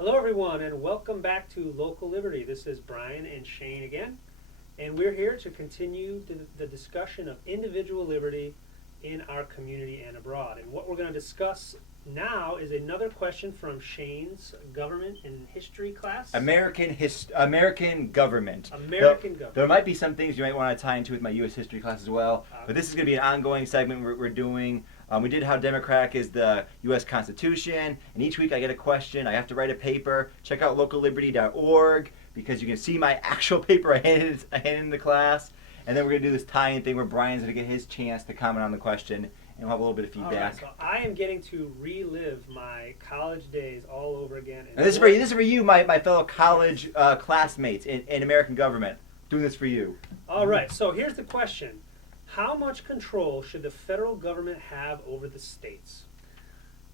Hello, everyone, and welcome back to Local Liberty. This is Brian and Shane again, and we're here to continue the discussion of individual liberty in our community and abroad. And what we're going to discuss now is another question from Shane's government and history class. American government. American government. There might be some things you might want to tie into with my U.S. history class as well, but this is going to be an ongoing segment we're doing. We did how democratic is the U.S. Constitution, and each week I get a question. I have to write a paper. Check out localliberty.org because you can see my actual paper I handed in the class. And then we're going to do this tie-in thing where Brian's going to get his chance to comment on the question, and we'll have a little bit of feedback. All right, so I am getting to relive my college days all over again. And this is for you, my fellow college classmates in American government. Doing this for you. All right, so here's the question. How much control should the federal government have over the states?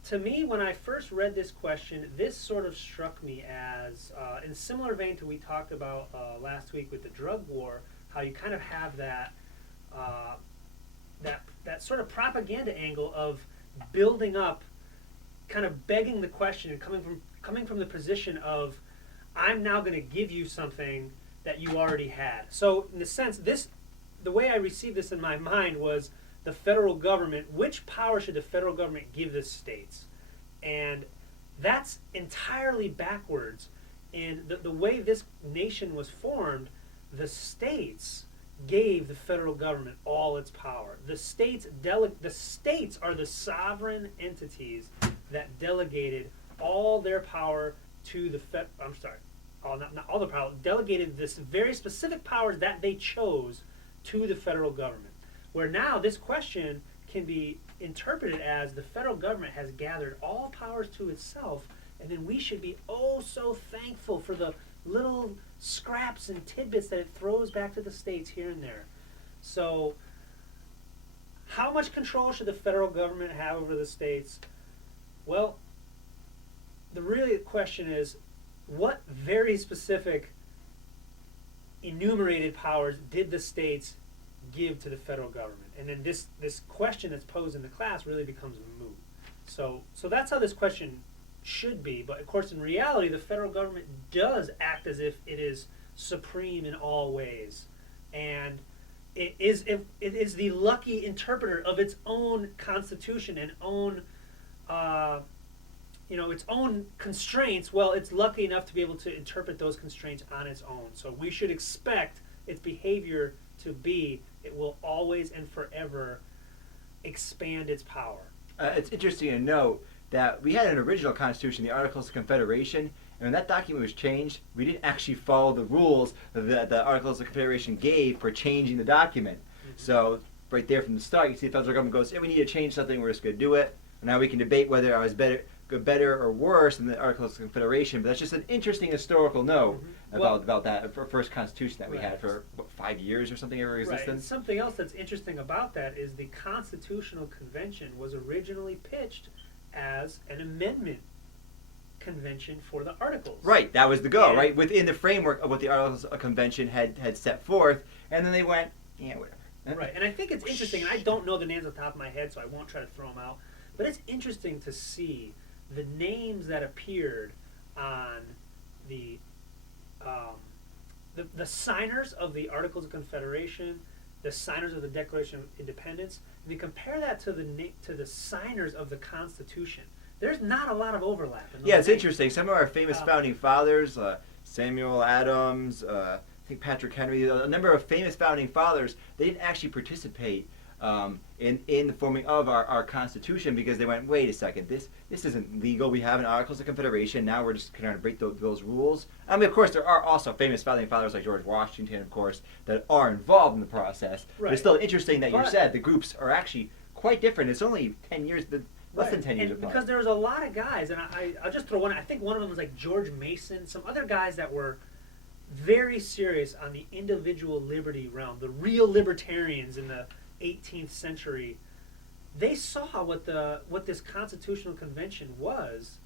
To me, when I first read this question, this sort of struck me as, in a similar vein to we talked about last week with the drug war, how you kind of have that sort of propaganda angle of building up, kind of begging the question and coming from the position of, I'm now going to give you something that you already had. So in a sense, the way I received this in my mind was the federal government. Which power should the federal government give the states? And that's entirely backwards. In the way this nation was formed, the states gave the federal government all its power. The states are the sovereign entities that delegated all their power to the not all the power, delegated this very specific powers that they chose to the federal government. Where now this question can be interpreted as the federal government has gathered all powers to itself, and then we should be oh so thankful for the little scraps and tidbits that it throws back to the states here and there. So how much control should the federal government have over the states? Well, the really question is, what very specific enumerated powers did the states give to the federal government? And then this question that's posed in the class really becomes moot. So that's how this question should be. But of course, in reality, the federal government does act as if it is supreme in all ways, and it is the lucky interpreter of its own constitution and own its own constraints. Well, it's lucky enough to be able to interpret those constraints on its own. So we should expect its behavior to be, it will always and forever expand its power. It's interesting to note that we had an original Constitution, the Articles of Confederation, and when that document was changed, we didn't actually follow the rules that the Articles of Confederation gave for changing the document. Mm-hmm. So right there from the start, you see the federal government goes, hey, we need to change something, we're just going to do it. And now we can debate whether I was better or worse than the Articles of Confederation, but that's just an interesting historical note about that first Constitution that we had for 5 years or something of existence. Right. And something else that's interesting about that is the Constitutional Convention was originally pitched as an amendment convention for the Articles. Right, that was the goal, right? Within the framework of what the Articles of Convention had set forth, and then they went, yeah, whatever. Right, and I think it's interesting, and I don't know the names off the top of my head, so I won't try to throw them out, but it's interesting to see the names that appeared on the signers of the Articles of Confederation, the signers of the Declaration of Independence, and you compare that to the signers of the Constitution. There's not a lot of overlap. Yeah, it's interesting. Some of our famous founding fathers, Samuel Adams, I think Patrick Henry, a number of famous founding fathers, they didn't actually participate in the forming of our Constitution because they went, wait a second, this isn't legal. We have an Articles of Confederation. Now we're just trying to break those rules. I mean, of course, there are also famous founding fathers like George Washington, of course, that are involved in the process. Right. But it's still interesting that you said the groups are actually quite different. It's only 10 years, less than 10 years apart. Because there was a lot of guys, and I'll just throw one. I think one of them was like George Mason, some other guys that were very serious on the individual liberty realm, the real libertarians in the 18th century. They saw what this Constitutional Convention was,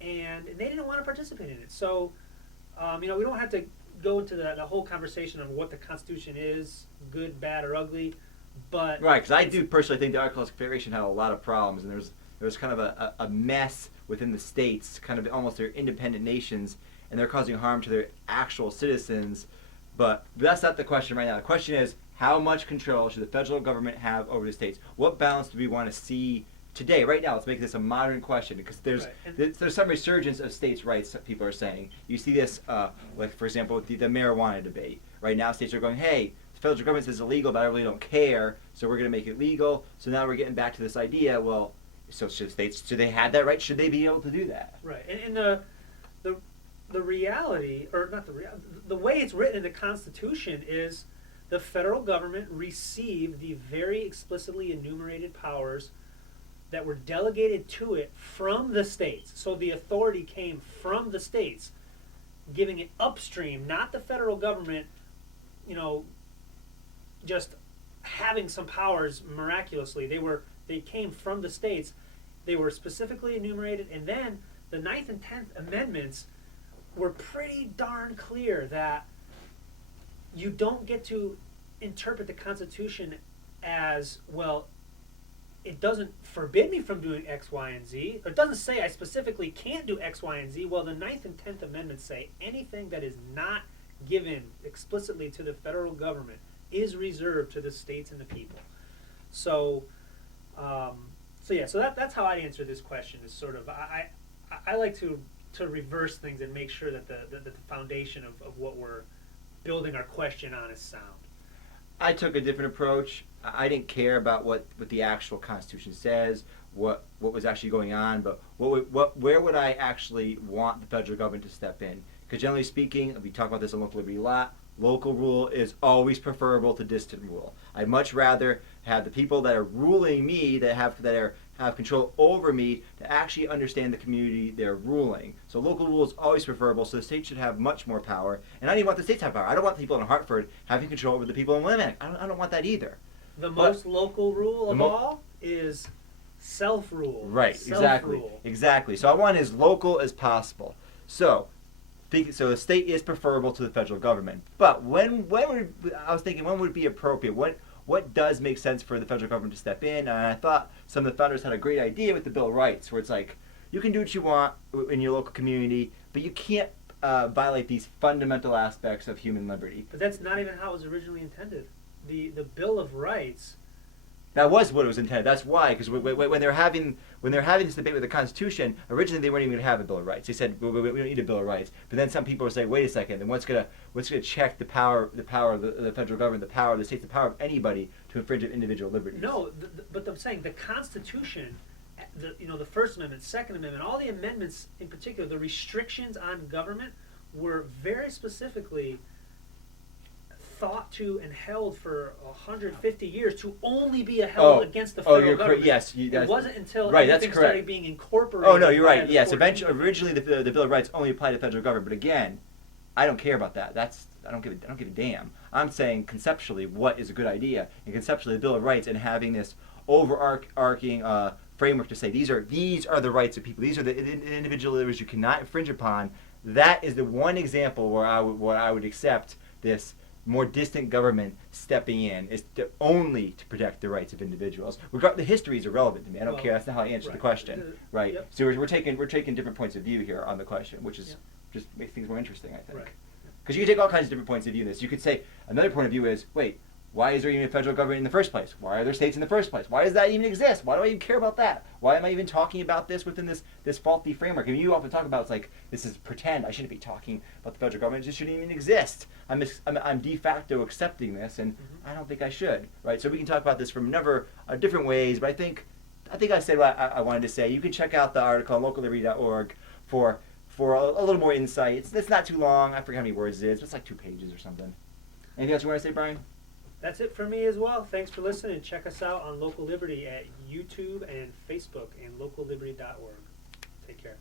and they didn't want to participate in it. So, we don't have to go into the whole conversation of what the Constitution is, good, bad, or ugly. But right, because I do personally think the Articles of Confederation had a lot of problems, and there's there's kind of a mess within the states, kind of almost their independent nations, and they're causing harm to their actual citizens. But that's not the question right now. The question is, how much control should the federal government have over the states? What balance do we want to see today, right now? Let's make this a modern question, because there's some resurgence of states' rights that people are saying. You see this, like for example, with the marijuana debate. Right now, states are going, hey, the federal government says it's illegal, but I really don't care, so we're going to make it legal. So now we're getting back to this idea, well, so should they have that right? Should they be able to do that? Right, and the reality, or not the reality, the way it's written in the Constitution is the federal government received the very explicitly enumerated powers that were delegated to it from the states. So the authority came from the states, giving it upstream, not the federal government, just having some powers miraculously. They came from the states. They were specifically enumerated, and then the 9th and 10th Amendments were pretty darn clear that you don't get to interpret the Constitution as, well, it doesn't forbid me from doing X, Y, and Z. It doesn't say I specifically can't do X, Y, and Z. Well, the 9th and 10th Amendments say anything that is not given explicitly to the federal government is reserved to the states and the people. So that's how I'd answer this question. Is sort of I like to reverse things and make sure that the foundation of what we're building our question on is sound. I took a different approach. I didn't care about what the actual Constitution says, what was actually going on, but where would I actually want the federal government to step in? Because generally speaking, we talk about this on Local Liberty a lot, local rule is always preferable to distant rule. I'd much rather have the people that are ruling me, that have control over me, to actually understand the community they're ruling. So local rule is always preferable, so the state should have much more power. And I don't even want the states to have power. I don't want the people in Hartford having control over the people in Willimantic. I don't want that either. The most local rule of all is self-rule. Right, Self-rule. Exactly. So I want as local as possible. So the state is preferable to the federal government. But when would it be appropriate? What does make sense for the federal government to step in? And I thought some of the founders had a great idea with the Bill of Rights, where it's like, you can do what you want in your local community, but you can't violate these fundamental aspects of human liberty. But that's not even how it was originally intended. The Bill of Rights. That was what it was intended. That's why, because when they're having this debate with the Constitution, originally they weren't even going to have a Bill of Rights. They said we don't need a Bill of Rights. But then some people were saying, wait a second, then what's going to check the power of the federal government, the power of the states, the power of anybody to infringe on individual liberties? No, but I'm saying the Constitution, the First Amendment, Second Amendment, all the amendments in particular, the restrictions on government were very specifically thought to and held for 150 years to only be held against the federal government. Yes, it wasn't until right, everything that's correct. started being incorporated. Oh no, you're right. Yes, originally the Bill of Rights only applied to the federal government, but again, I don't care about that. I don't give a damn. I'm saying conceptually, what is a good idea, and conceptually, the Bill of Rights and having this overarching framework to say these are the rights of people. These are the individual liberties you cannot infringe upon. That is the one example where I would accept this more distant government stepping in is only to protect the rights of individuals. The history is irrelevant to me. I don't care. That's not how I answer the question, right? Yep. So we're taking different points of view here on the question, which is just makes things more interesting, I think. Right. Because you can take all kinds of different points of view in this. You could say another point of view is, wait, why is there even a federal government in the first place? Why are there states in the first place? Why does that even exist? Why do I even care about that? Why am I even talking about this within this faulty framework? I mean, you often talk about it's like this is pretend. I shouldn't be talking about the federal government. It just shouldn't even exist. I'm de facto accepting this, and I don't think I should. Right? So we can talk about this from different ways. But I think I said what I wanted to say. You can check out the article on localliberty.org for a little more insight. It's not too long. I forget how many words it is. But it's like 2 pages or something. Anything else you want to say, Brian? That's it for me as well. Thanks for listening. Check us out on Local Liberty at YouTube and Facebook and localliberty.org. Take care.